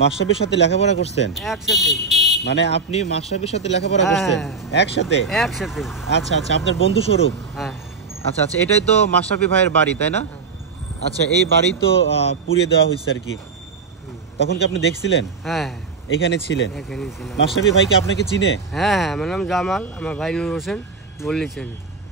মাশরাফির সাথে লেখাপড়া করছেন? একসাথে। মানে আপনি মাশরাফির সাথে লেখাপড়া করছেন একসাথে? একসাথে। আচ্ছা আচ্ছা, আপনার বন্ধু স্বরূপ। হ্যাঁ। আচ্ছা আচ্ছা, এটাই তো মাশরাফি ভাইয়ের বাড়ি, তাই না? আচ্ছা, এই বাড়ি তো পুড়িয়ে দেওয়া হয়েছে আর কি, তখন কি আপনি দেখছিলেন? হ্যাঁ, এখানে ছিলেন। এখানেই ছিলাম। মাশরাফি ভাই কি আপনাকে চিনে? হ্যাঁ, আমার নাম জামাল, আমার ভাই নূর হোসেন বললেছেন।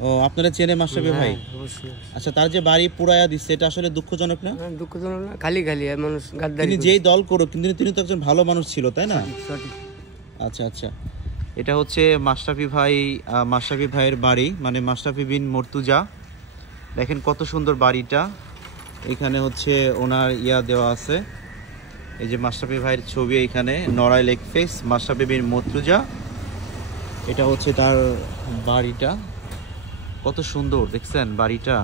ও, আপনারা চেনে মাশরাফি ভাই? অবশ্যই। আচ্ছা, তার যে বাড়ি পুড়ায়া দিচ্ছে এটা আসলে দুঃখজনক না? দুঃখজনক না, খালি খালি মানুষ গাদ্দারি। তিনি যেই দল করুক, কিন্তু তিনি তো একজন ভালো মানুষ ছিল, তাই না? সঠিক। আচ্ছা আচ্ছা, এটা হচ্ছে মাশরাফি ভাইয়ের বাড়ি, মানে মাশরাফি বিন মর্তুজা। দেখেন কত সুন্দর বাড়িটা। এখানে হচ্ছে ওনার দেওয়া আছে, এই যে মাশরাফি ভাইয়ের ছবি এখানে, নড়াই লেক ফেস মাশরাফি বিন মর্তুজা। এটা হচ্ছে তার বাড়িটা, কত সুন্দর দেখছেন বাড়িটা।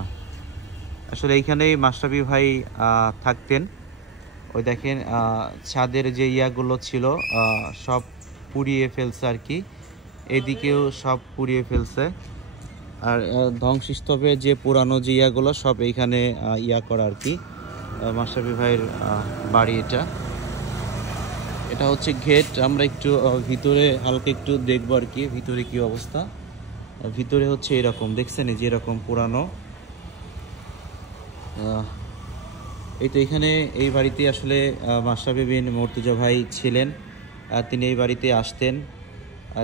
আসলে এইখানেই মাশরাফি ভাই থাকতেন। ওই দেখেন ছাদের যে ইয়াগুলো ছিল সব পুড়িয়ে ফেলছে আর কি, এদিকেও সব পুড়িয়ে ফেলছে। আর ধ্বংসস্তূপে যে পুরানো যে ইয়াগুলো সব এইখানে করা আর কি। মাশরাফি ভাইয়ের বাড়ি এটা হচ্ছে গেট। আমরা একটু ভিতরে হালকা একটু দেখবো আর কি, ভিতরে কি অবস্থা। ভিতরে হচ্ছে এরকম, দেখছেন এই যে এরকম পুরানো। এই তো এখানে এই বাড়িতে আসলে মাশরাফি বিন মর্তুজা ভাই ছিলেন, তিনি এই বাড়িতে আসতেন।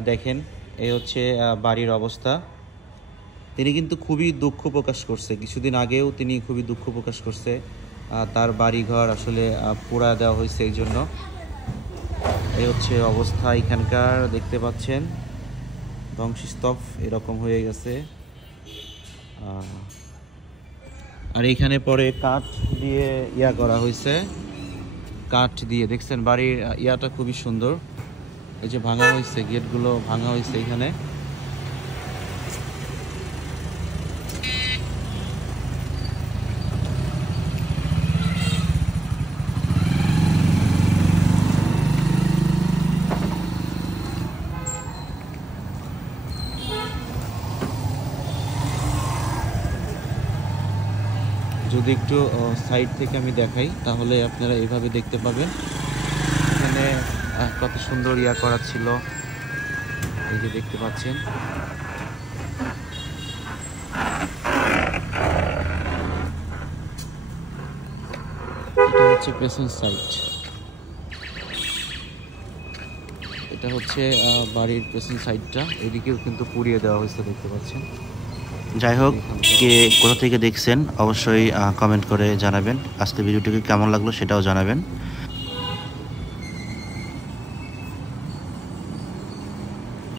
দেখেন এই হচ্ছে বাড়ির অবস্থা। তিনি কিন্তু খুবই দুঃখ প্রকাশ করছে, কিছুদিন আগেও তিনি খুবই দুঃখ প্রকাশ করছে, তার বাড়িঘর আসলে পোড়া দেওয়া হয়েছে এই জন্য। এই হচ্ছে অবস্থা এখানকার, দেখতে পাচ্ছেন ধ্বংসস্তূপ এরকম হয়ে গেছে। আর এইখানে পরে কাঠ দিয়ে করা হয়েছে, কাঠ দিয়ে দেখছেন বাড়ির ইয়াটা খুবই সুন্দর। এই যে ভাঙা হয়েছে, গেটগুলো ভাঙা হয়েছে এখানে। যদি একটু সাইড থেকে আমি দেখাই তাহলে আপনারা এইভাবে দেখতে পাবেন। এখানে কত সুন্দর করা ছিল, এই যে দেখতে পাচ্ছেন। এটা হচ্ছে পেছন সাইড, এটা হচ্ছে বাড়ির পেছন সাইডটা, এদিকেও কিন্তু পুড়িয়ে দেওয়া হয়েছে, দেখতে পাচ্ছেন। যাই হোক, কে কোথা থেকে দেখছেন অবশ্যই কমেন্ট করে জানাবেন। আজকে ভিডিওটিকে কেমন লাগলো সেটাও জানাবেন।